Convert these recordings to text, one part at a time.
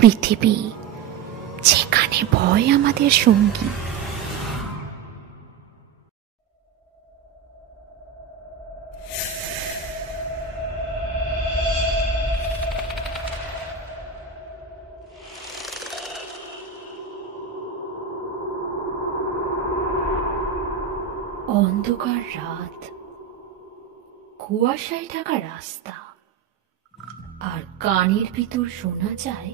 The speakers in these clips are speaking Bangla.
পৃথিবী যেখানে ভয় আমাদের সঙ্গী। অন্ধকার রাত, কুয়াশায় ঢাকা রাস্তা, আর কানের ভিতর শোনা যায়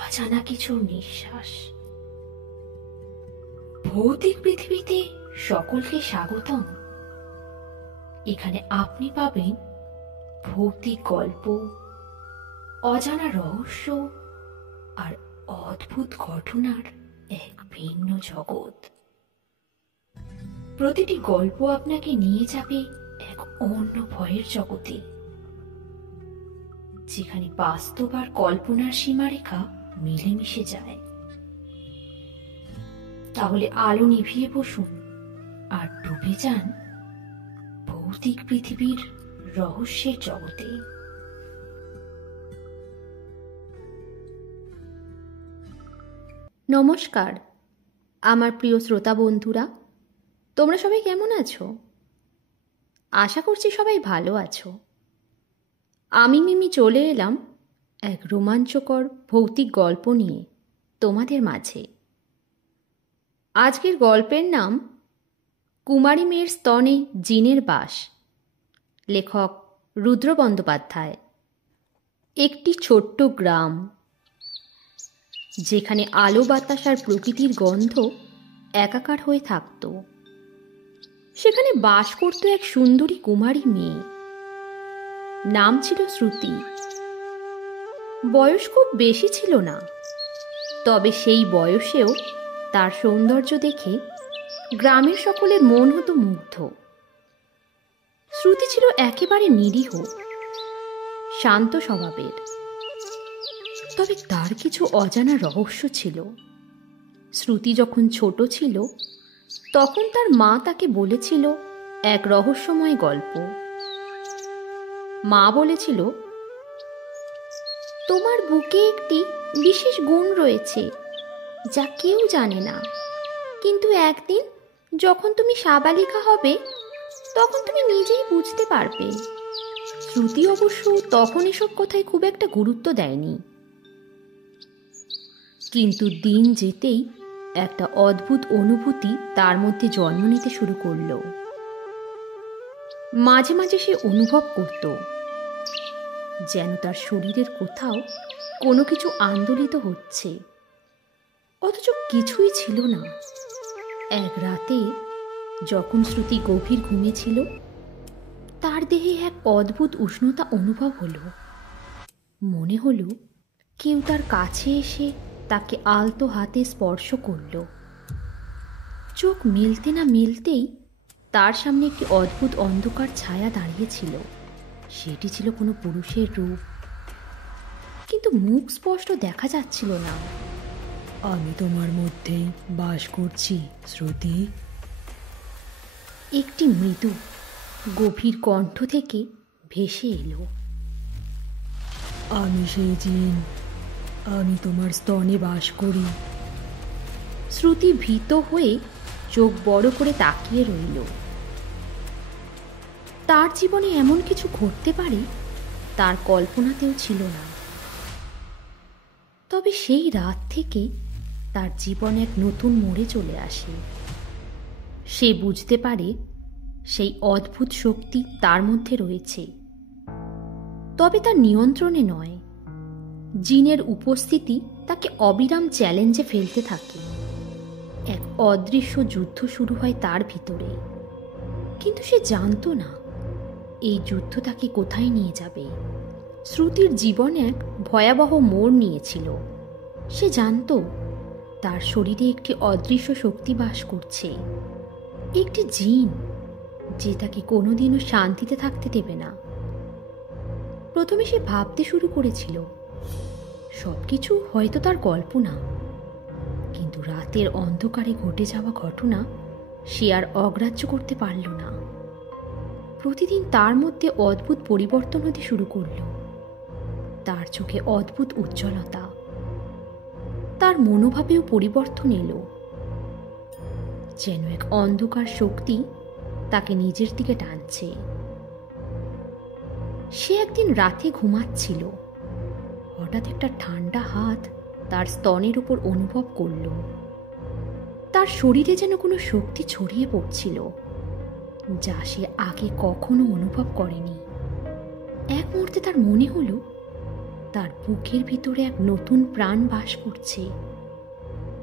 অজানা কিছু নিঃশ্বাস। ভৌতিক পৃথিবীতে সকলকে স্বাগতম। এখানে আপনি পাবেন ভৌতিক গল্প, অজানা রহস্য আর অদ্ভুত ঘটনার এক ভিন্ন জগৎ। প্রতিটি গল্প আপনাকে নিয়ে যাবে এক অন্য ভয়ের জগতে, যেখানে বাস্তব আর কল্পনার সীমারেখা মিলেমিশে যায়। তাহলে আলো নিভিয়ে বসুন আর ডুবে যান ভৌতিক পৃথিবীর রহস্যের জগতে। নমস্কার আমার প্রিয় শ্রোতা বন্ধুরা, তোমরা সবাই কেমন আছো? আশা করছি সবাই ভালো আছো। আমি মিমি চলে এলাম এক রোমাঞ্চকর ভৌতিক গল্প নিয়ে তোমাদের মাঝে। আজকের গল্পের নাম কুমারী মেয়ের স্তনে জিনের বাস। লেখক রুদ্র বন্দ্যোপাধ্যায়। একটি ছোট্ট গ্রাম, যেখানে আলো বাতাস আর প্রকৃতির গন্ধ একাকার হয়ে থাকত। সেখানে বাস করত এক সুন্দরী কুমারী মেয়ে, নাম ছিল শ্রুতি। বয়স খুব বেশি ছিল না, তবে সেই বয়সেও তার সৌন্দর্য দেখে গ্রামের সকলের মন হতো মুগ্ধ। শ্রুতি ছিল একেবারে নিরীহ, শান্ত স্বভাবের। তবে তার কিছু অজানা রহস্য ছিল। শ্রুতি যখন ছোট ছিল তখন তার মা তাকে বলেছিল এক রহস্যময় গল্প। মা বলেছিল, তোমার বুকে একটি বিশেষ গুণ রয়েছে যা কেউ জানে না, কিন্তু একদিন যখন তুমি সাবালিকা হবে তখন তুমি নিজেই বুঝতে পারবে। শ্রুতি অবশ্য তখন এসব কথায় খুব একটা গুরুত্ব দেয়নি, কিন্তু দিন যেতেই একটা অদ্ভুত অনুভূতি তার মধ্যে জন্ম নিতে শুরু করল। মাঝে মাঝে সে অনুভব করত যেন তার শরীরের কোথাও কোনো কিছু আন্দোলিত হচ্ছে, অথচ কিছুই ছিল না। এক রাতে যখন শ্রুতি গভীর ঘুমিয়েছিল, তার দেহে এক অদ্ভুত উষ্ণতা অনুভব হলো। মনে হলো কেউ তার কাছে এসে তাকে আলতো হাতে স্পর্শ করল। চোখ মেলতে না মেলতেই তার সামনে একটি অদ্ভুত অন্ধকার ছায়া দাঁড়িয়েছিল। সেটি ছিল কোনো পুরুষের রূপ, কিন্তু মুখ স্পষ্ট দেখা যাচ্ছিল না। আমি তোমার মধ্যেই বাস করছি শ্রুতি, একটি মৃদু গভীর কণ্ঠ থেকে ভেসে এলো। আমি সেই জিন, আমি তোমার স্তনে বাস করি। শ্রুতি ভীত হয়ে চোখ বড় করে তাকিয়ে রইল। তার জীবনে এমন কিছু ঘটতে পারে তার কল্পনাতেও ছিল না। তবে সেই রাত থেকে তার জীবনে এক নতুন মোড়ে চলে আসে। সে বুঝতে পারে সেই অদ্ভুত শক্তি তার মধ্যে রয়েছে, তবে তার নিয়ন্ত্রণে নয়। জিনের উপস্থিতি তাকে অবিরাম চ্যালেঞ্জে ফেলতে থাকে। এক অদৃশ্য যুদ্ধ শুরু হয় তার ভিতরে, কিন্তু সে জানতো না এই যুদ্ধ তাকে কোথায় নিয়ে যাবে। শ্রুতির জীবন এক ভয়াবহ মোড় নিয়েছিল। সে জানতো তার শরীরে একটি অদৃশ্য শক্তি বাস করছে, একটি জিন যে তাকে কোনোদিনও শান্তিতে থাকতে দেবে না। প্রথমে সে ভাবতে শুরু করেছিল সবকিছু হয়তো তার কল্পনা, কিন্তু রাতের অন্ধকারে ঘটে যাওয়া ঘটনা সে আর অগ্রাহ্য করতে পারল না। প্রতিদিন তার মধ্যে অদ্ভুত পরিবর্তন হতে শুরু করল। তার চোখে অদ্ভুত উজ্জ্বলতা, তার মনোভাবেও পরিবর্তন এলো। যেন এক অন্ধকার শক্তি তাকে নিজের দিকে টানছে। সে একদিন রাতে ঘুমাচ্ছিল, হঠাৎ একটা ঠান্ডা হাত তার স্তনের উপর অনুভব করল। তার শরীরে যেন কোনো শক্তি ছড়িয়ে পড়ছিল, যা সে আগে কখনো অনুভব করেনি। এক মুহূর্তে তার মনে হলো তার বুকের ভিতরে এক নতুন প্রাণ বাস করছে।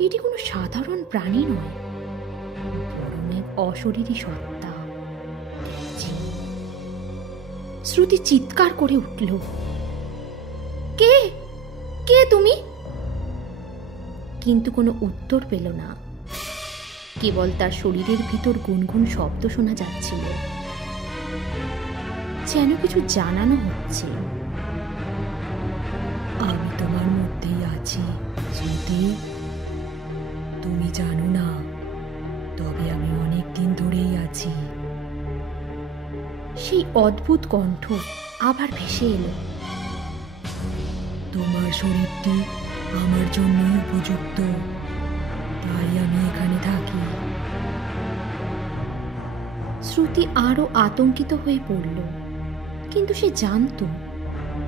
এটি কোনো সাধারণ প্রাণী নয়, বরং এক অশরীরী সত্তা। শ্রুতি চিৎকার করে উঠল, কে কে তুমি? কিন্তু কোনো উত্তর পেল না। কেবল তার শরীরের ভিতর গুনগুন শব্দ শোনা যাচ্ছিল, যেন কিছু জানানো হচ্ছে। আমি তোমার মধ্যেই আছি শ্রুতি, তুমি জানো না, তবে আমি অনেক দিন ধরেই আছি। সেই অদ্ভুত কণ্ঠ আবার ভেসে এলো, তোমার শরীরটি আমার জন্যই উপযুক্ত, তাই আমি এখানে থাকি। শ্রুতি আরো আতঙ্কিত হয়ে পড়ল, কিন্তু সে জানতো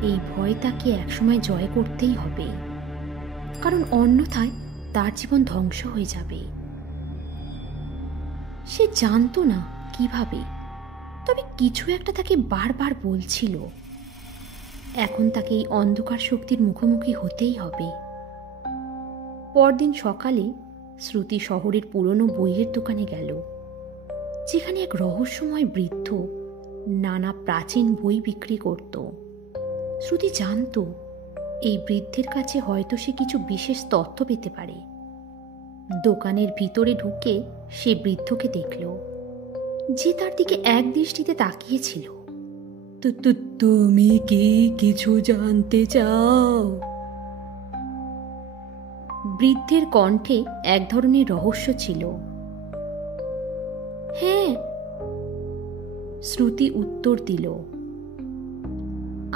এই ভয় তাকে একসময় জয় করতেই হবে, কারণ অন্যথায় তার জীবন ধ্বংস হয়ে যাবে। সে জানতো না কিভাবে, তবে কিছু একটা তাকে বারবার বলছিল এখন তাকে এই অন্ধকার শক্তির মুখোমুখি হতেই হবে। পরদিন সকালে শ্রুতি শহরের পুরনো বইয়ের দোকানে গেল, যেখানে এক রহস্যময় বৃদ্ধ নানা প্রাচীন বই বিক্রি করত। শ্রুতি জানত এই বৃদ্ধের কাছে হয়তো সে কিছু বিশেষ তথ্য পেতে পারে। দোকানের ভিতরে ঢুকে সে বৃদ্ধকে দেখল, যে তার দিকে এক দৃষ্টিতে তাকিয়েছিল। তুমি কি কিছু জানতে চাও? বৃদ্ধের কণ্ঠে এক ধরনের রহস্য ছিল। হ্যাঁ, শ্রুতি উত্তর দিল।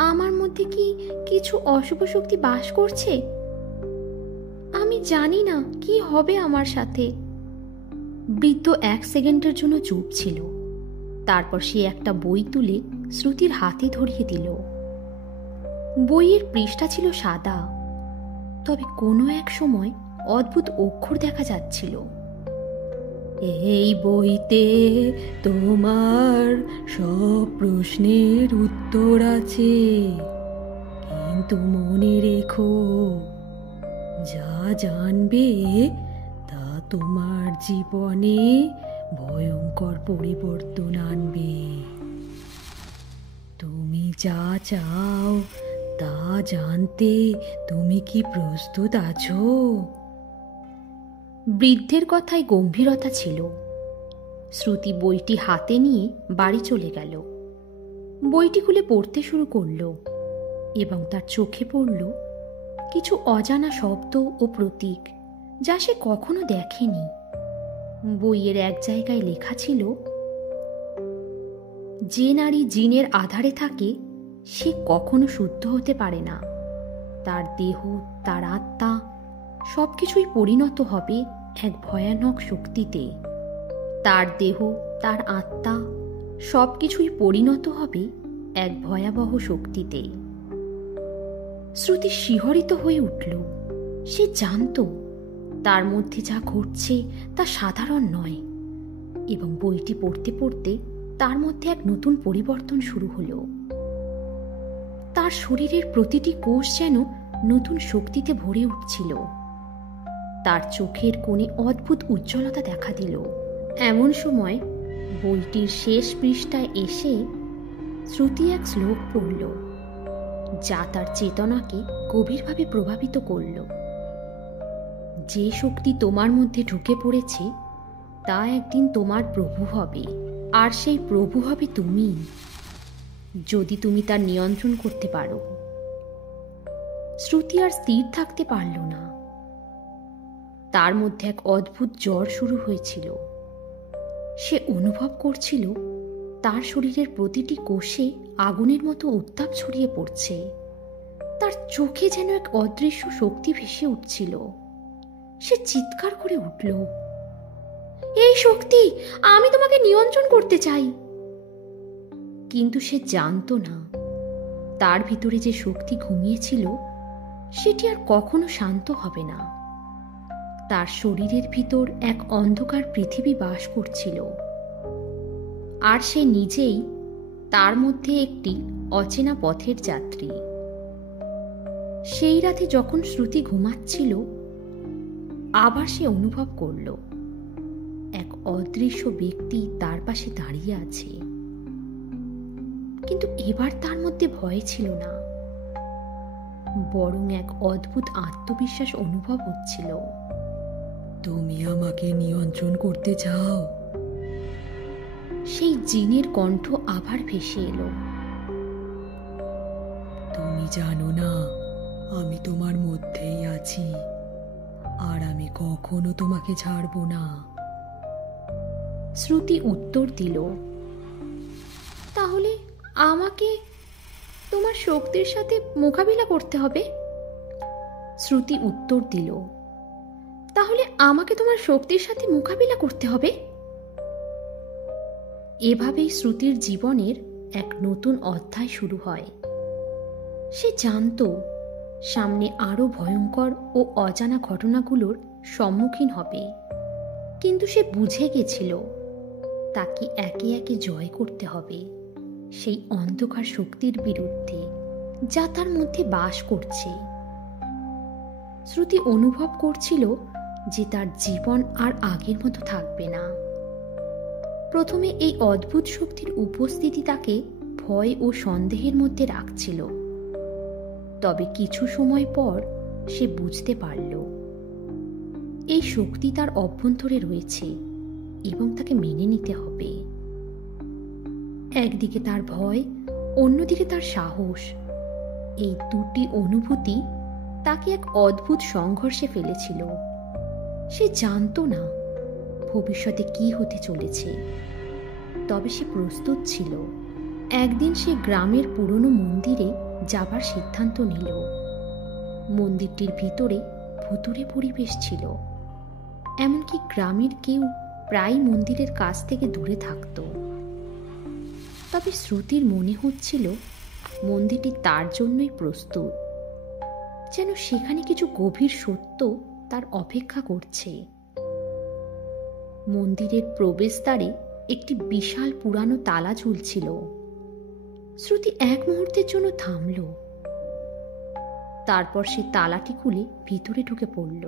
আমার মধ্যে কি কিছু অশুভ শক্তি বাস করছে? আমি জানি না কি হবে আমার সাথে। বৃদ্ধ এক সেকেন্ডের জন্য চুপ ছিল, তারপর সে একটা বই তুলে শ্রুতির হাতে ধরিয়ে দিল। বইয়ের পৃষ্ঠা ছিল সাদা, তবে কোনো এক সময় অদ্ভুত অক্ষর দেখা যাচ্ছিল। এই বইতে তোমার সব প্রশ্নের উত্তর আছে, কিন্তু মনে রেখো, যা জানবে তা তোমার জীবনে ভয়ঙ্কর পরিবর্তন আনবে। তুমি যা চাও তা জানতে তুমি কি প্রস্তুত আছো? বৃদ্ধের কথায় গম্ভীরতা ছিল। শ্রুতি বইটি হাতে নিয়ে বাড়ি চলে গেল। বইটি খুলে পড়তে শুরু করল এবং তার চোখে পড়ল কিছু অজানা শব্দ ও প্রতীক, যা সে কখনো দেখেনি। বইয়ের এক জায়গায় লেখা ছিল, যে নারী জিনের আধারে থাকে সে কখনো শুদ্ধ হতে পারে না। তার দেহ, তার আত্মা সবকিছুই পরিণত হবে এক ভয়ানক শক্তিতে। তার দেহ, তার আত্মা সবকিছুই পরিণত হবে এক ভয়াবহ শক্তিতে। শ্রুতি শিহরিত হয়ে উঠল। সে জানত তার মধ্যে যা ঘটছে তা সাধারণ নয়, এবং বইটি পড়তে পড়তে তার মধ্যে এক নতুন পরিবর্তন শুরু হলো। তার শরীরের প্রতিটি কোষ যেন নতুন শক্তিতে ভরে উঠছিল। তার চোখের কোণে অদ্ভুত উজ্জ্বলতা দেখা দিল। এমন সময় বইটির শেষ পৃষ্ঠায় এসে শ্রুতি এক শ্লোক পড়ল, যা তার চেতনাকে গভীরভাবে প্রভাবিত করল। যে শক্তি তোমার মধ্যে ঢুকে পড়েছে তা একদিন তোমার প্রভু হবে, আর সেই প্রভু হবে তুমি, যদি তুমি তার নিয়ন্ত্রণ করতে পারো। শ্রুতি আর স্থির থাকতে পারল না। তার মধ্যে এক অদ্ভুত জ্বর শুরু হয়েছিল। সে অনুভব করছিল তার শরীরের প্রতিটি কোষে আগুনের মতো উত্তাপ ছড়িয়ে পড়ছে। তার চোখে যেন এক অদৃশ্য শক্তি ভেসে উঠছিল। সে চিৎকার করে উঠল, এই শক্তি, আমি তোমাকে নিয়ন্ত্রণ করতে চাই। কিন্তু সে জানতো না তার ভিতরে যে শক্তি ঘুমিয়েছিল সেটি আর কখনো শান্ত হবে না। তার শরীরের ভিতর এক অন্ধকার পৃথিবী বাস করছিল, আর সে নিজেই তার মধ্যে একটি অচেনা পথের যাত্রী। সেই রাতে যখন শ্রুতি ঘুমাচ্ছিল, আবার সে অনুভব করল এক অদৃশ্য ব্যক্তি তার পাশে দাঁড়িয়ে আছে। কিন্তু এবার তার মধ্যে ভয় ছিল না, বরং এক অদ্ভুত আত্মবিশ্বাস অনুভব হচ্ছিল। তুমি আমাকে নিয়ন্ত্রণ করতে চাও? সেই জিনের কণ্ঠ আবার ভেসে এলো। তুমি জানো না আমি তোমার মধ্যেই আছি, আর আমি কখনো তোমাকে ছাড়বো না। শ্রুতি উত্তর দিল, তাহলে আমাকে তোমার শক্তির সাথে মোকাবিলা করতে হবে। শ্রুতি উত্তর দিল, তাহলে আমাকে তোমার শক্তির সাথে মোকাবিলা করতে হবে। এভাবেই শ্রুতির জীবনের এক নতুন অধ্যায় শুরু হয়। সে জানত সামনে আরো ভয়ঙ্কর ও অজানা ঘটনাগুলোর সম্মুখীন হবে, কিন্তু সে বুঝে গেছিল তাকে একে একে জয় করতে হবে সেই অন্ধকার শক্তির বিরুদ্ধে যা তার মধ্যে বাস করছে। শ্রুতি অনুভব করছিল যে তার জীবন আর আগের মতো থাকবে না। প্রথমে এই অদ্ভুত শক্তির উপস্থিতি তাকে ভয় ও সন্দেহের মধ্যে রাখছিল, তবে কিছু সময় পর সে বুঝতে পারল এই শক্তি তার অভ্যন্তরে রয়েছে এবং তাকে মেনে নিতে হবে। একদিকে তার ভয়, অন্যদিকে তার সাহস, এই দুটি অনুভূতি তাকে এক অদ্ভুত সংঘর্ষে ফেলেছিল। সে জানত না ভবিষ্যতে কি হতে চলেছে, তবে সে প্রস্তুত ছিল। একদিন সে গ্রামের পুরনো মন্দিরে যাবার সিদ্ধান্ত নিল। মন্দিরটির ভিতরে ভুতুড়ে পরিবেশ ছিল, এমনকি গ্রামের কেউ প্রায় মন্দিরের কাছ থেকে দূরে থাকত। তবে শ্রুতির মনে হচ্ছিল মন্দিরটি তার জন্যই প্রস্তুত, যেন সেখানে কিছু গভীর সত্য তার অপেক্ষা করছে। মন্দিরের প্রবেশদ্বারে একটি বিশাল পুরানো তালা ঝুলছিল। শ্রুতি এক মুহূর্তের জন্য থামল, তারপর সে তালাটি খুলে ভিতরে ঢুকে পড়ল।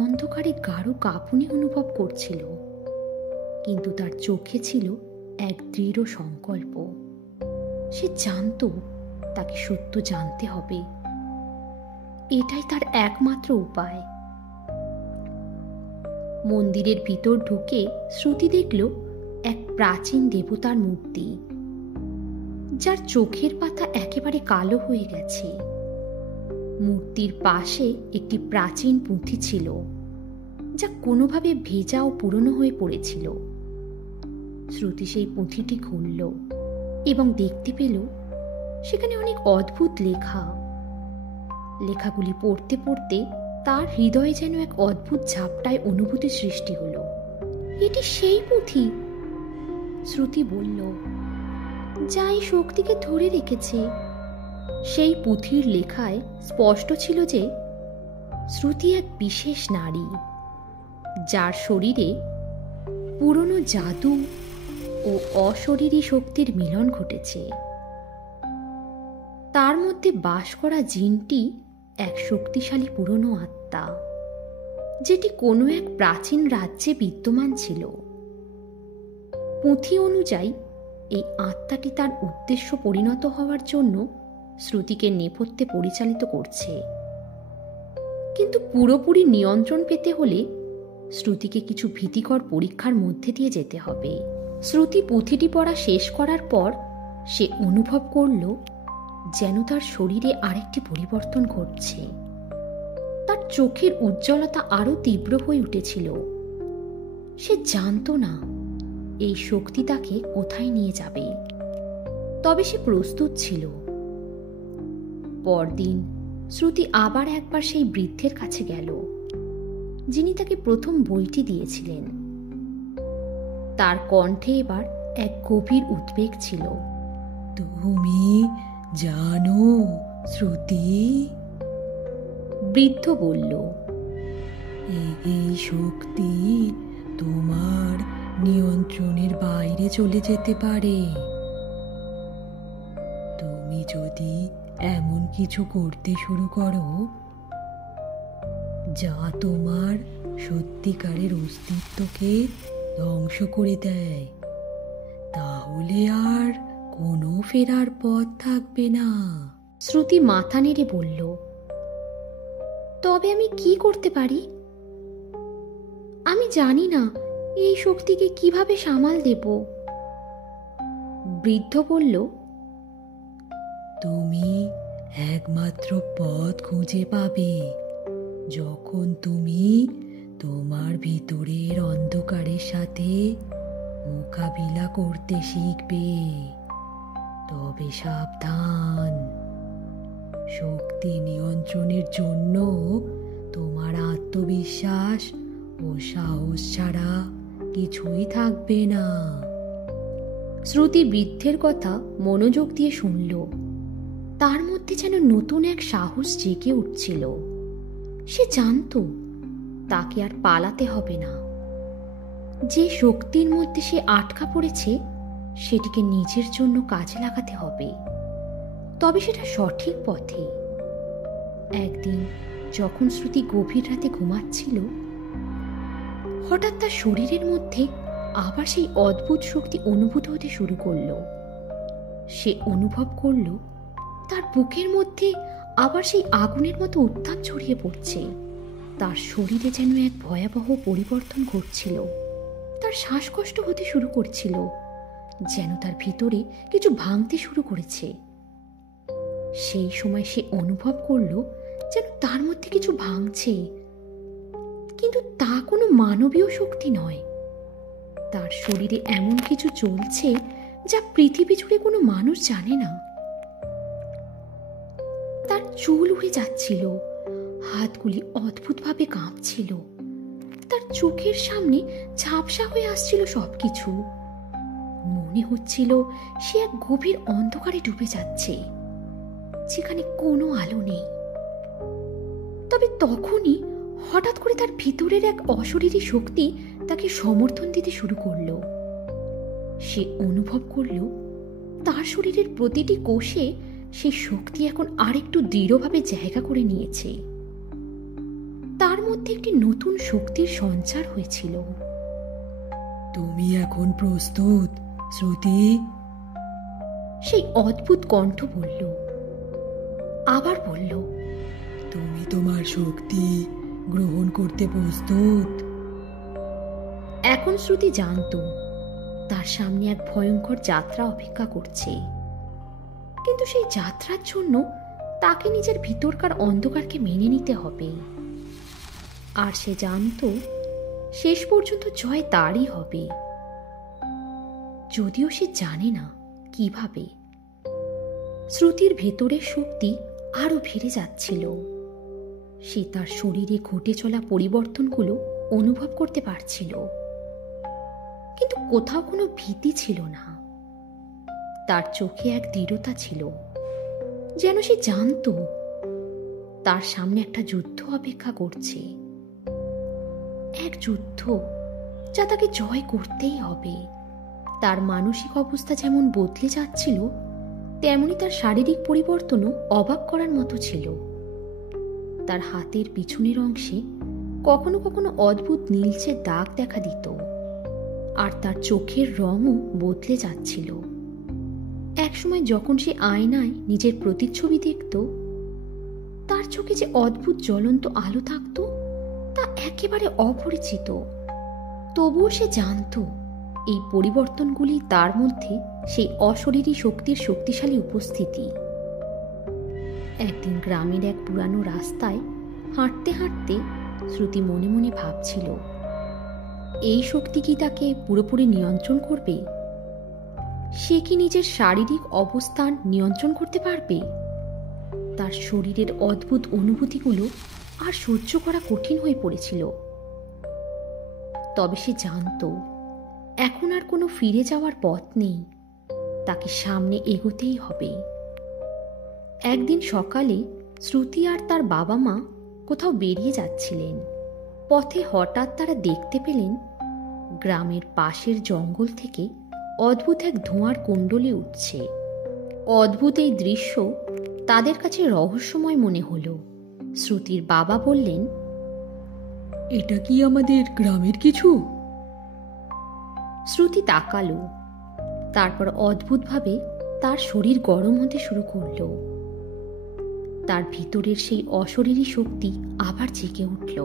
অন্ধকারে গাঢ় কাঁপুনি অনুভব করছিল, কিন্তু তার চোখে ছিল এক দৃঢ় সংকল্প। সে জানত তাকে সত্য জানতে হবে, এটাই তার একমাত্র উপায়। মন্দিরের ভিতর ঢুকে শ্রুতি দেখল এক প্রাচীন দেবতার মূর্তি, যার চোখের পাতা একেবারে কালো হয়ে গেছে। মূর্তির পাশে একটি প্রাচীন পুঁথি ছিল, যা কোনোভাবে ভেজা ও পুরনো হয়ে পড়েছিল। শ্রুতি সেই পুঁথিটি খুলল এবং দেখতে পেল সেখানে অনেক অদ্ভুত লেখা। লেখাগুলি পড়তে পড়তে তার হৃদয়ে যেন এক অদ্ভুত ঝাপটায় অনুভূতি সৃষ্টি হলো। এটি সেই পুঁথি, শ্রুতি বলল, যা এই শক্তিকে ধরে রেখেছে। সেই পুঁথির লেখায় স্পষ্ট ছিল যে শ্রুতি এক বিশেষ নারী, যার শরীরে পুরনো জাদু ও অশরীরী শক্তির মিলন ঘটেছে। তার মধ্যে বাস করা জিনটি এক শক্তিশালী পুরনো আত্মা, যেটি কোনো এক প্রাচীন রাজ্যে বিদ্যমান ছিল। পুঁথি অনুযায়ী এই আত্মাটি তার উদ্দেশ্য পরিণত হওয়ার জন্য শ্রুতিকে নেপথ্যে পরিচালিত করছে। কিন্তু পুরোপুরি নিয়ন্ত্রণ পেতে হলে শ্রুতিকে কিছু ভীতিকর পরীক্ষার মধ্যে দিয়ে যেতে হবে। শ্রুতি পুঁথিটি পড়া শেষ করার পর সে অনুভব করল যেন তার শরীরে আরেকটি পরিবর্তন ঘটছে। তার চোখের উজ্জ্বলতা আরো তীব্র হয়ে উঠেছিল। সে জানত না এই শক্তি তাকে কোথায় নিয়ে যাবে, তবে সে প্রস্তুত ছিল। পরদিন শ্রুতি আবার একবার সেই বৃদ্ধের কাছে গেল। যিনি তাকে প্রথম বইটি দিয়েছিলেন। তার কণ্ঠে এবার এক গভীর উদ্বেগ ছিল। তুমি জানো শ্রুতি, বৃদ্ধ বলল, এই শক্তি তোমার নিয়ন্ত্রণের বাইরে চলে যেতে পারে। তুমি যদি এমন কিছু করতে শুরু করো যা তোমার সত্যিকারের অস্তিত্বকে ধ্বংস করে দেয়, তাহলে আর কোনো ফেরার পথ থাকবে না। শ্রুতি মাথা নেড়ে বলল, তবে আমি কি করতে পারি? আমি জানি না এই শক্তিকে কিভাবে সামাল দেব। বৃদ্ধ বলল, তুমি একমাত্র পথ খুঁজে পাবে যখন তুমি তোমার ভিতরের অন্ধকারের সাথে মোকাবিলা করতে শিখবে। তবে সাবধান, শক্তি নিয়ন্ত্রণের জন্য তোমার আত্মবিশ্বাস ও সাহস ছাড়া কিছুই থাকবে না। শ্রুতি বৃদ্ধের কথা মনোযোগ দিয়ে শুনল। তার মধ্যে যেন নতুন এক সাহস জেগে উঠছিল। সে জানত তাকে আর পালাতে হবে না। যে শক্তির মধ্যে সে আটকা পড়েছে সেটিকে নিজের জন্য কাজে লাগাতে হবে, তবে সেটা সঠিক পথে। একদিন যখন শ্রুতি গভীর রাতে ঘুমাচ্ছিল, হঠাৎ তার শরীরের মধ্যে আবার সেই অদ্ভুত শক্তি অনুভূত হতে শুরু করলো। সে অনুভব করল তার বুকের মধ্যে আবার সেই আগুনের মতো উত্তাপ ছড়িয়ে পড়ছে। তার শরীরে যেন এক ভয়াবহ পরিবর্তন ঘটছিল। তার শ্বাসকষ্ট হতে শুরু করছিল, যেন তার ভিতরে কিছু ভাঙতে শুরু করেছে। সেই সময় সে অনুভব করল যেন তার মধ্যে কিছু ভাঙছে, কিন্তু তা কোনো মানবীয় শক্তি নয়। তার শরীরে এমন কিছু চলছে যা পৃথিবী জুড়ে কোনো মানুষ জানে না। তার চুল উড়ে যাচ্ছিল, হাতগুলি অদ্ভুতভাবে কাঁপছিল, তার চোখের সামনে ঝাপসা হয়ে আসছিল সবকিছু। মনে হচ্ছিল সে এক গভীর অন্ধকারে ডুবে যাচ্ছে, যেখানে কোনো আলো নেই। তবে তখনই হঠাৎ করে তার ভিতরের এক অশরীরী শক্তি তাকে সমর্থন দিতে শুরু করলো। সে অনুভব করল তার শরীরের প্রতিটি কোষে সেই শক্তি এখন আরেকটু দৃঢ়ভাবে জায়গা করে নিয়েছে। তার মধ্যে একটি নতুন শক্তির সঞ্চার হয়েছিল। তুমি এখন প্রস্তুত শ্রুতি? সেই অদ্ভুত কণ্ঠ বলল। আবার বলল, তুমি তোমার শক্তি গ্রহণ করতে প্রস্তুত? এখন শ্রুতি জানত তার সামনে এক ভয়ঙ্কর যাত্রা অপেক্ষা করছে, কিন্তু সেই যাত্রার জন্য তাকে নিজের ভিতরকার অন্ধকারকে মেনে নিতে হবে। আর সে জানত শেষ পর্যন্ত জয় তারই হবে, যদিও সে জানে না কিভাবে। শ্রুতির ভেতরের শক্তি আরো বেড়ে যাচ্ছিল। সে তার শরীরে ঘটে চলা পরিবর্তনগুলো অনুভব করতে পারছিল, কিন্তু কোথাও কোনো ভীতি ছিল না। তার চোখে এক দৃঢ়তা ছিল, যেন সে জানত তার সামনে একটা যুদ্ধ অপেক্ষা করছে। এক যুদ্ধ যা তাকে জয় করতেই হবে। তার মানসিক অবস্থা যেমন বদলে যাচ্ছিল, তেমনি তার শারীরিক পরিবর্তনও অবাক করার মতো ছিল। তার হাতের পিছনের অংশে কখনো কখনো অদ্ভুত নীলচে দাগ দেখা দিত, আর তার চোখের রঙও বদলে যাচ্ছিল। একসময় যখন সে আয়নায় নিজের প্রতিচ্ছবি দেখত, তার চোখে যে অদ্ভুত জ্বলন্ত আলো থাকত তা একেবারে অপরিচিত। তবুও সে জানত এই পরিবর্তনগুলি তার মধ্যে সেই অশরীরী শক্তির শক্তিশালী উপস্থিতি। একদিন গ্রামের এক পুরানো রাস্তায় হাঁটতে হাঁটতে শ্রুতি মনে মনে ভাবছিল, এই শক্তি কি তাকে পুরোপুরি নিয়ন্ত্রণ করবে? সে কি নিজের শারীরিক অবস্থান নিয়ন্ত্রণ করতে পারবে? তার শরীরের অদ্ভুত অনুভূতিগুলো আর সহ্য করা কঠিন হয়ে পড়েছিল। তবে সে জানত এখন আর কোনো ফিরে যাওয়ার পথ নেই, তাকে সামনে এগোতেই হবে। একদিন সকালে শ্রুতি আর তার বাবা মা কোথাও বেরিয়ে যাচ্ছিলেন। পথে হঠাৎ তারা দেখতে পেলেন গ্রামের পাশের জঙ্গল থেকে অদ্ভুত এক ধোঁয়ার কুণ্ডলী উঠছে। অদ্ভুত এই দৃশ্য তাদের কাছে রহস্যময় মনে হলো। শ্রুতির বাবা বললেন, এটা কি আমাদের গ্রামের কিছু? শ্রুতি তাকালো, তারপর অদ্ভুতভাবে তার শরীর গরম হতে শুরু করলো। তার ভিতরের সেই অশরীরী শক্তি আবার জেগে উঠল।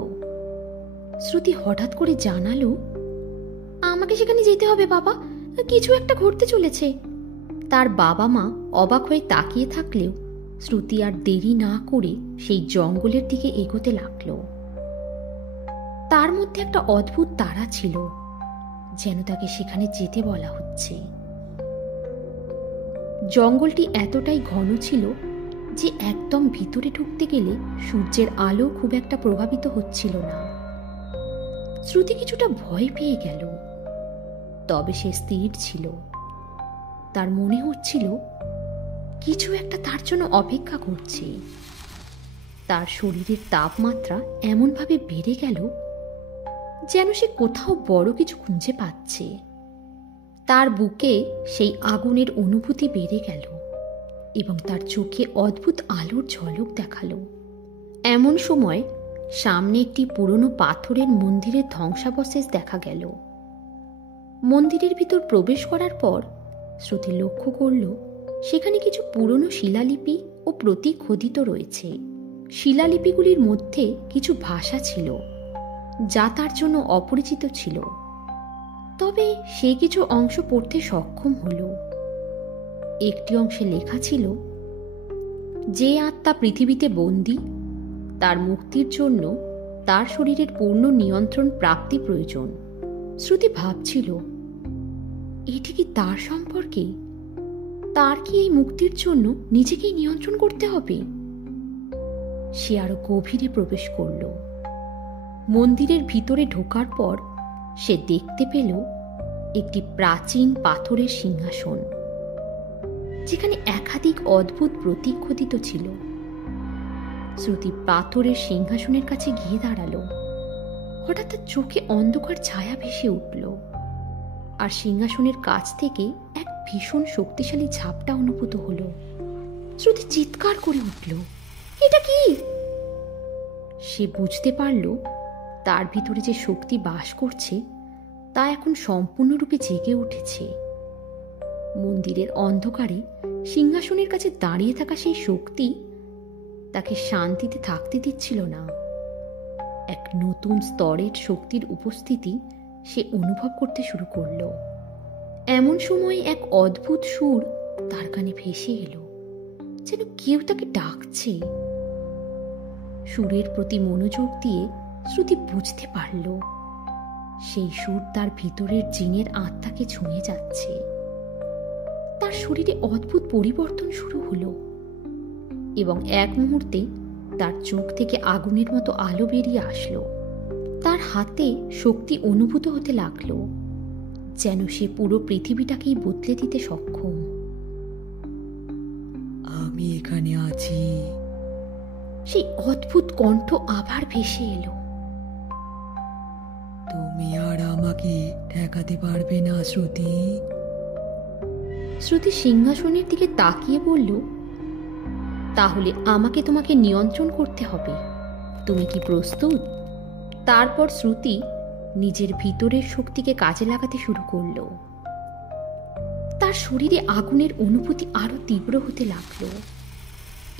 শ্রুতি হঠাৎ করে জানালো, আমাকে সেখানে যেতে হবে বাবা, কিছু একটা ঘটতে চলেছে। তার বাবা মা অবাক হয়ে তাকিয়ে থাকলেও শ্রুতি আর দেরি না করে সেই জঙ্গলের দিকে এগোতে লাগলো। তার মধ্যে একটা অদ্ভুত তাড়া ছিল, যেন তাকে সেখানে যেতে বলা হচ্ছে। জঙ্গলটি এতটাই ঘন ছিল যে একদম ভিতরে ঢুকতে গেলে সূর্যের আলো খুব একটা প্রভাবিত হচ্ছিল না। শ্রুতি কিছুটা ভয় পেয়ে গেল, তবে সে স্থির ছিল। তার মনে হচ্ছিল কিছু একটা তার জন্য অপেক্ষা করছে। তার শরীরের তাপমাত্রা এমনভাবে বেড়ে গেল যেন সে কোথাও বড় কিছু খুঁজে পাচ্ছে। তার বুকে সেই আগুনের অনুভূতি বেড়ে গেল এবং তার চোখে অদ্ভুত আলোর ঝলক দেখালো। এমন সময় সামনে একটি পুরনো পাথরের মন্দিরের ধ্বংসাবশেষ দেখা গেল। মন্দিরের ভিতর প্রবেশ করার পর শ্রুতি লক্ষ্য করল সেখানে কিছু পুরনো শিলালিপি ও প্রতীক খোদিত রয়েছে। শিলালিপিগুলির মধ্যে কিছু ভাষা ছিল যা তার জন্য অপরিচিত ছিল, তবে সে কিছু অংশ পড়তে সক্ষম হল। একটি অংশে লেখা ছিল, যে আত্মা পৃথিবীতে বন্দী, তার মুক্তির জন্য তার শরীরের পূর্ণ নিয়ন্ত্রণ প্রাপ্তি প্রয়োজন। শ্রুতি ভাবছিল, এটি কি তার সম্পর্কে? তার কি এই মুক্তির জন্য নিজেকেই নিয়ন্ত্রণ করতে হবে? সে আরো গভীরে প্রবেশ করল। মন্দিরের ভিতরে ঢোকার পর সে দেখতে পেল একটি প্রাচীন পাথরের সিংহাসন, যেখানে একাধিক অদ্ভুত প্রতীক খোদিত ছিল। শ্রুতি পাথরের সিংহাসনের কাছে গিয়ে দাঁড়ালো। হঠাৎ তার চোখে অন্ধকার ছায়া ভেসে উঠল, আর সিংহাসনের কাছ থেকে এক ভীষণ শক্তিশালী ঝাপটা অনুভূত হলো। শ্রুতি চিৎকার করে উঠল, এটা কি? সে বুঝতে পারল তার ভিতরে যে শক্তি বাস করছে তা এখন সম্পূর্ণরূপে জেগে উঠেছে। মন্দিরের অন্ধকারে সিংহাসনের কাছে দাঁড়িয়ে থাকা সেই শক্তি তাকে শান্তিতে থাকতে দিচ্ছিল না। এক নতুন স্তরের শক্তির উপস্থিতি সে অনুভব করতে শুরু করল। এমন সময় এক অদ্ভুত সুর তার কানে ভেসে এলো, যেন কেউ তাকে ডাকছে। সুরের প্রতি মনোযোগ দিয়ে শ্রুতি বুঝতে পারল সেই সুর তার ভিতরের জিনের আত্মাকে ছুঁয়ে যাচ্ছে। তার শরীরে অদ্ভুত পরিবর্তন শুরু হলো এবং এক মুহূর্তে তার চোখ থেকে আগুনের মতো আলো বেরিয়ে আসলো। তার হাতে শক্তি অনুভূত হতে লাগলো, যেন সে পুরো পৃথিবীটাকেই বদলে দিতে সক্ষম। আমি এখানে আছি। সেই অদ্ভুত কণ্ঠ আবার ভেসে এলো। তুমি আর আমাকে ঠেকাতে পারবে না শ্রুতি। শ্রুতি সিংহাসনের দিকে তাকিয়ে বলল, তাহলে আমাকে তোমাকে নিয়ন্ত্রণ করতে হবে। তুমি কি প্রস্তুত? তারপর শ্রুতি নিজের ভিতরের শক্তিকে কাজে লাগাতে শুরু করল। তার শরীরে আগুনের অনুভূতি আরো তীব্র হতে লাগলো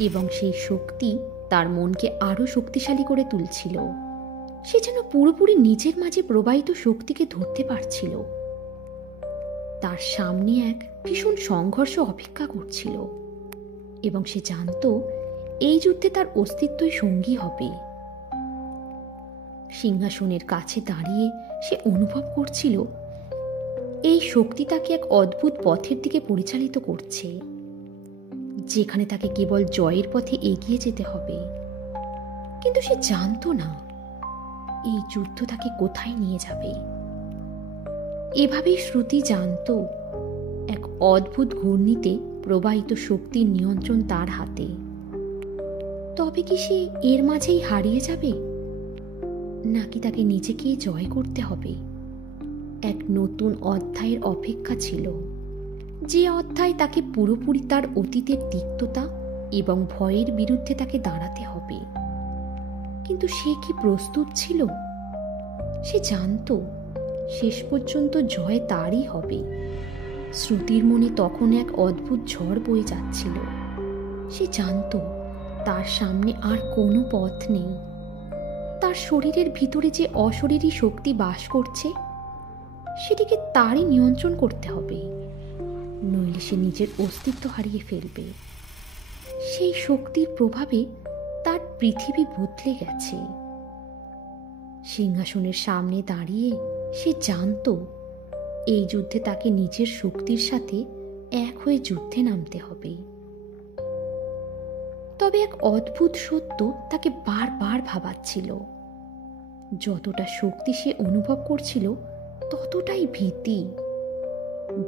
এবং সেই শক্তি তার মনকে আরো শক্তিশালী করে তুলছিল। সে যেন পুরোপুরি নিজের মাঝে প্রবাহিত শক্তিকে ধরতে পারছিল। তার সামনে এক ভীষণ সংঘর্ষ অপেক্ষা করছিল এবং সে জানত এই যুদ্ধে তার অস্তিত্বই সঙ্গী হবে। সিংহাসনের কাছে দাঁড়িয়ে সে অনুভব করছিল এই শক্তি তাকে এক অদ্ভুত পথের দিকে পরিচালিত করছে, যেখানে তাকে কেবল জয়ের পথে এগিয়ে যেতে হবে। কিন্তু সে জানত না এই যুদ্ধ তাকে কোথায় নিয়ে যাবে। এভাবেই শ্রুতি জানত এক অদ্ভুত ঘূর্ণিতে প্রবাহিত শক্তির নিয়ন্ত্রণ তার হাতে। তবে কি সে এর মাঝেই হারিয়ে যাবে, নাকি তাকে নিজেকে জয় করতে হবে? এক নতুন অধ্যায়ের অপেক্ষা ছিল, যে অধ্যায় তাকে পুরোপুরি তার অতীতের তিক্ততা এবং ভয়ের বিরুদ্ধে তাকে দাঁড়াতে হবে। কিন্তু সে কি প্রস্তুত ছিল? সে জানত শেষ পর্যন্ত জয় তারই হবে। শ্রুতির মনে তখন এক অদ্ভুত ঝড় বয়ে যাচ্ছিল। সে জানত তার সামনে আর কোনো পথ নেই। তার শরীরের ভিতরে যে অশরীরী শক্তি বাস করছে, সেটিকে তারই নিয়ন্ত্রণ করতে হবে, নইলে সে নিজের অস্তিত্ব হারিয়ে ফেলবে। সেই শক্তির প্রভাবে তার পৃথিবী বদলে গেছে। সিংহাসনের সামনে দাঁড়িয়ে সে জানত এই যুদ্ধে তাকে নিজের শক্তির সাথে এক হয়ে যুদ্ধে নামতে হবে। তবে এক অদ্ভুত সত্য তাকে বারবার ভাবাচ্ছিল। যতটা শক্তি সে অনুভব করছিল, ততটাই ভীতি।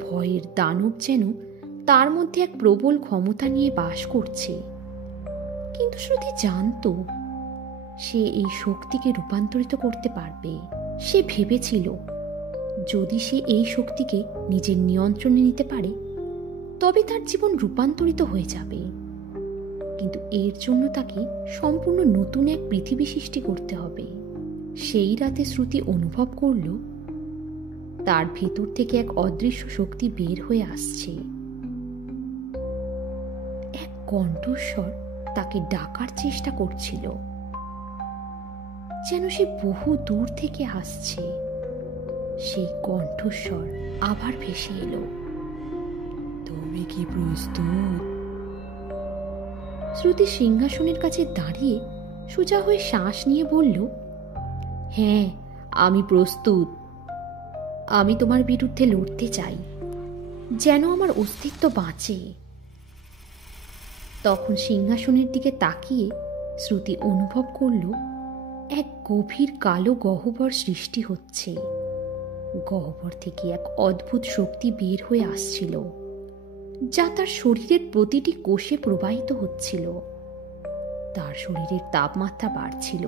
ভয়ের দানব যেন তার মধ্যে এক প্রবল ক্ষমতা নিয়ে বাস করছে। কিন্তু শ্রুতি জানত সে এই শক্তিকে রূপান্তরিত করতে পারবে। সে ভেবেছিল যদি সে এই শক্তিকে নিজের নিয়ন্ত্রণে নিতে পারে, তবে তার জীবন রূপান্তরিত হয়ে যাবে। কিন্তু এর জন্য তাকে সম্পূর্ণ নতুন এক পৃথিবী সৃষ্টি করতে হবে। সেই রাতে শ্রুতি অনুভব করল তার ভেতর থেকে এক অদৃশ্য শক্তি বের হয়ে আসছে। এক কণ্ঠস্বর তাকে ডাকার চেষ্টা করছিল, যেন সে বহু দূর থেকে আসছে। সেই কণ্ঠস্বর আবার ভেসে এলো, তুমি কি প্রস্তুত? শ্রুতি সিংহাসনের কাছে দাঁড়িয়ে সোজা হয়ে শ্বাস নিয়ে বলল, হ্যাঁ, আমি প্রস্তুত। আমি তোমার বিরুদ্ধে লড়তে চাই, যেন আমার অস্তিত্ব বাঁচে। তখন সিংহাসনের দিকে তাকিয়ে শ্রুতি অনুভব করল এক গভীর কালো গহ্বর সৃষ্টি হচ্ছে। গহ্বর থেকে এক অদ্ভুত শক্তি বের হয়ে আসছিল, যা তার শরীরের প্রতিটি কোষে প্রবাহিত হচ্ছিল। তার শরীরের তাপমাত্রা বাড়ছিল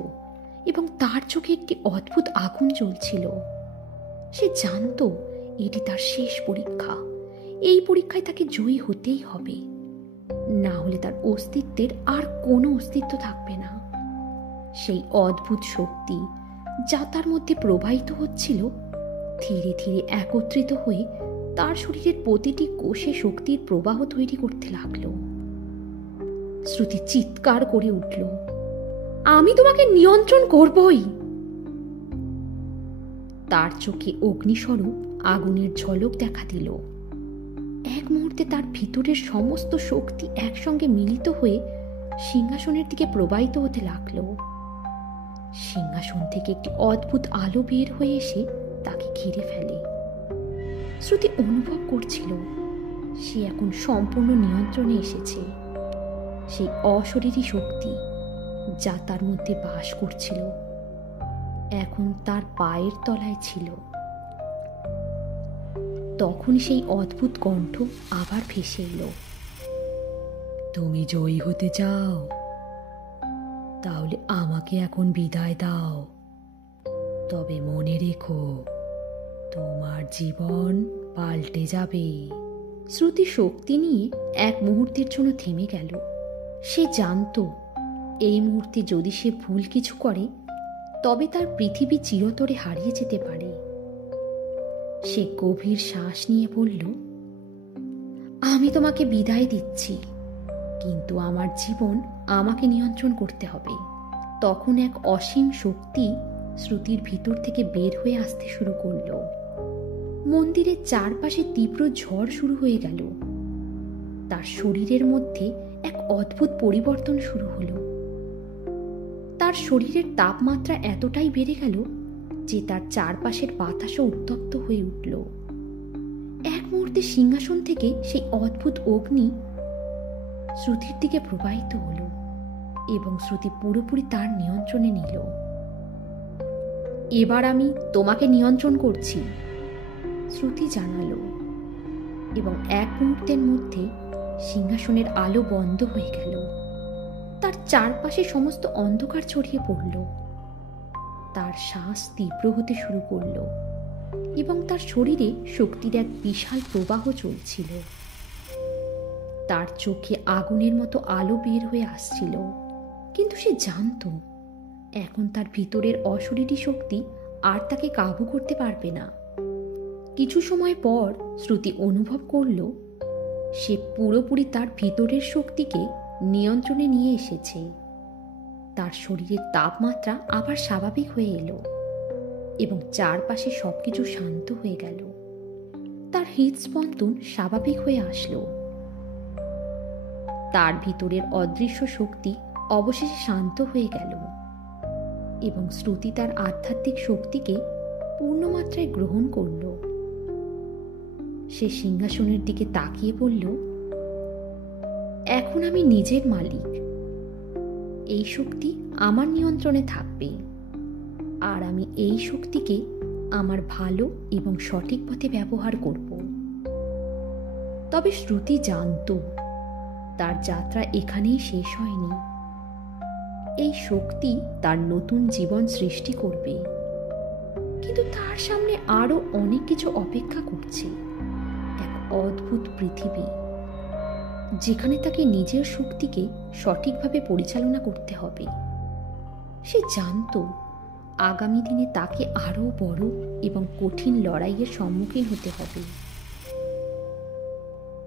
এবং তার চোখে একটি অদ্ভুত আগুন জ্বলছিল। সে জানত এটি তার শেষ পরীক্ষা। এই পরীক্ষায় তাকে জয়ী হতেই হবে, না হলে তার অস্তিত্বের আর কোনো অস্তিত্ব থাকবে না। সেই অদ্ভুত শক্তি যা তার মধ্যে প্রবাহিত হচ্ছিল, ধীরে ধীরে একত্রিত হয়ে তার শরীরের প্রতিটি কোষে শক্তির প্রবাহ তৈরি করতে লাগল। শ্রুতি চিৎকার করে উঠল, আমি তোমাকে নিয়ন্ত্রণ করবই। তার চোখে অগ্নিস্বরূপ আগুনের ঝলক দেখা দিল। এক মুহূর্তে তার ভিতরের সমস্ত শক্তি একসঙ্গে মিলিত হয়ে সিংহাসনের দিকে প্রবাহিত হতে লাগল। সিংহাসন থেকে একটি অদ্ভুত আলো বের হয়ে এসে তাকে ঘিরে ফেলে। শ্রুতি অনুভব করছিল সে এখন সম্পূর্ণ নিয়ন্ত্রণে এসেছে। সেই অশরীরী শক্তি যা তার মধ্যে বাস করছিল, এখন তার পায়ের তলায় ছিল। তখন সেই অদ্ভুত কণ্ঠ আবার ভেসে এলো, তুমি জয়ী হতে চাও? তাহলে আমাকে এখন বিদায় দাও। তবে মনে রেখো, তোমার জীবন পাল্টে যাবে। শ্রুতি শক্তি নিয়ে এক মুহূর্তের জন্য থেমে গেল। সে জানত এই মুহূর্তে যদি সে ভুল কিছু করে, তবে তার পৃথিবী চিরতরে হারিয়ে যেতে পারে। সে গভীর শ্বাস নিয়ে বলল, আমি তোমাকে বিদায় দিচ্ছি, কিন্তু আমার জীবন আমাকে নিয়ন্ত্রণ করতে হবে। তখন এক অসীম শক্তি শ্রুতির ভিতর থেকে বের হয়ে আসতে শুরু করল। মন্দিরের চারপাশে তীব্র ঝড় শুরু হয়ে গেল। তার শরীরের মধ্যে এক অদ্ভুত পরিবর্তন শুরু হলো। তার শরীরের তাপমাত্রা এতটাই বেড়ে গেল যে তার চারপাশের বাতাসও উত্তপ্ত হয়ে উঠল। এক মুহূর্তে সিংহাসন থেকে সেই অদ্ভুত অগ্নি শ্রুতির দিকে প্রবাহিত হলো এবং শ্রুতি পুরোপুরি তার নিয়ন্ত্রণে নিল। এবার আমি তোমাকে নিয়ন্ত্রণ করছি, শ্রুতি জানালো, এবং এক মুহূর্তের মধ্যে সিংহাসনের আলো বন্ধ হয়ে গেল। তার চারপাশে সমস্ত অন্ধকার ছড়িয়ে পড়ল। তার শ্বাস তীব্র হতে শুরু করল এবং তার শরীরে শক্তির এক বিশাল প্রবাহ চলছিল। তার চোখে আগুনের মতো আলো বের হয়ে আসছিল, কিন্তু সে জানত এখন তার ভিতরের অশরীরী শক্তি আর তাকে কাবু করতে পারবে না। কিছু সময় পর শ্রুতি অনুভব করল সে পুরোপুরি তার ভিতরের শক্তিকে নিয়ন্ত্রণে নিয়ে এসেছে। তার শরীরের তাপমাত্রা আবার স্বাভাবিক হয়ে এলো এবং চারপাশে সবকিছু শান্ত হয়ে গেল। তার হৃদস্পন্দন স্বাভাবিক হয়ে আসলো। তার ভিতরের অদৃশ্য শক্তি অবশেষে শান্ত হয়ে গেল এবং শ্রুতি তার আধ্যাত্মিক শক্তিকে পূর্ণমাত্রায় গ্রহণ করল। সে সিংহাসনের দিকে তাকিয়ে বলল, এখন আমি নিজের মালিক। এই শক্তি আমার নিয়ন্ত্রণে থাকবে, আর আমি এই শক্তিকে আমার ভালো এবং সঠিক পথে ব্যবহার করব। তবে শ্রুতি জানত তার যাত্রা এখানেই শেষ হয়নি। এই শক্তি তার নতুন জীবন সৃষ্টি করবে, কিন্তু তার সামনে আরো অনেক কিছু অপেক্ষা করছে। এক অদ্ভুত পৃথিবী যেখানে তাকে নিজের শক্তিকে সঠিকভাবে পরিচালনা করতে হবে। সে জানত আগামী দিনে তাকে আরো বড় এবং কঠিন লড়াইয়ের সম্মুখীন হতে হবে।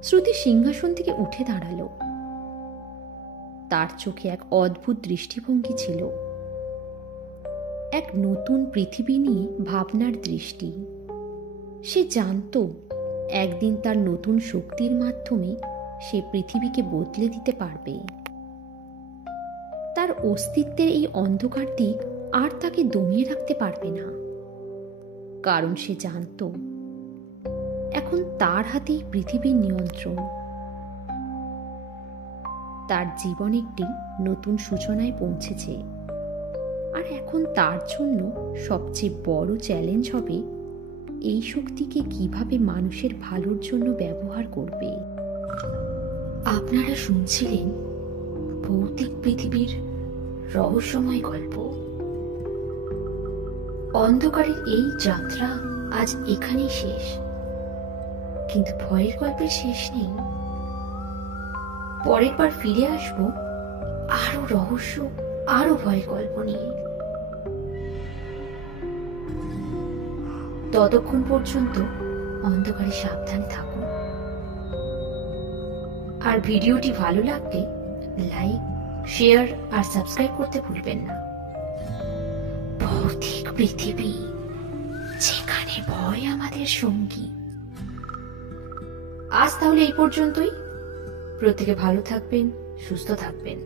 শ্রুতি সিংহাসন থেকে উঠে দাঁড়ালো। তার চোখে এক অদ্ভুত দৃষ্টিভঙ্গি ছিল, এক নতুন পৃথিবী নিয়ে ভাবনার দৃষ্টি। সে জানত একদিন তার নতুন শক্তির মাধ্যমে সে পৃথিবীকে বদলে দিতে পারবে। তার অস্তিত্বের এই অন্ধকার দিক আর তাকে দমিয়ে রাখতে পারবে না, কারণ সে জানত এখন তার হাতেই পৃথিবীর নিয়ন্ত্রণ। তার জীবন একটি নতুন সূচনায় পৌঁছেছে, আর এখন তার জন্য সবচেয়ে বড় চ্যালেঞ্জ হবে এই শক্তিকে কিভাবে মানুষের ভালোর জন্য ব্যবহার করবে। আপনারা শুনছিলেন ভৌতিক পৃথিবীর রহস্যময় গল্প। অন্ধকারের এই যাত্রা আজ এখানেই শেষ, কিন্তু ভয়ের গল্পের শেষ নেই। পরের বার ফিরে আসব আরো রহস্য, আরো ভয়ের গল্প নিয়ে। ততক্ষণ পর্যন্ত অন্ধকারে সাবধানে থাকুন। আর ভিডিওটি ভালো লাগলে লাইক, শেয়ার আর সাবস্ক্রাইব করতে ভুলবেন না। ভৌতিক পৃথিবী, যেখানে ভয় আমাদের সঙ্গী। আজ তাহলে এই পর্যন্তই। প্রত্যেকে ভালো থাকবেন, সুস্থ থাকবেন।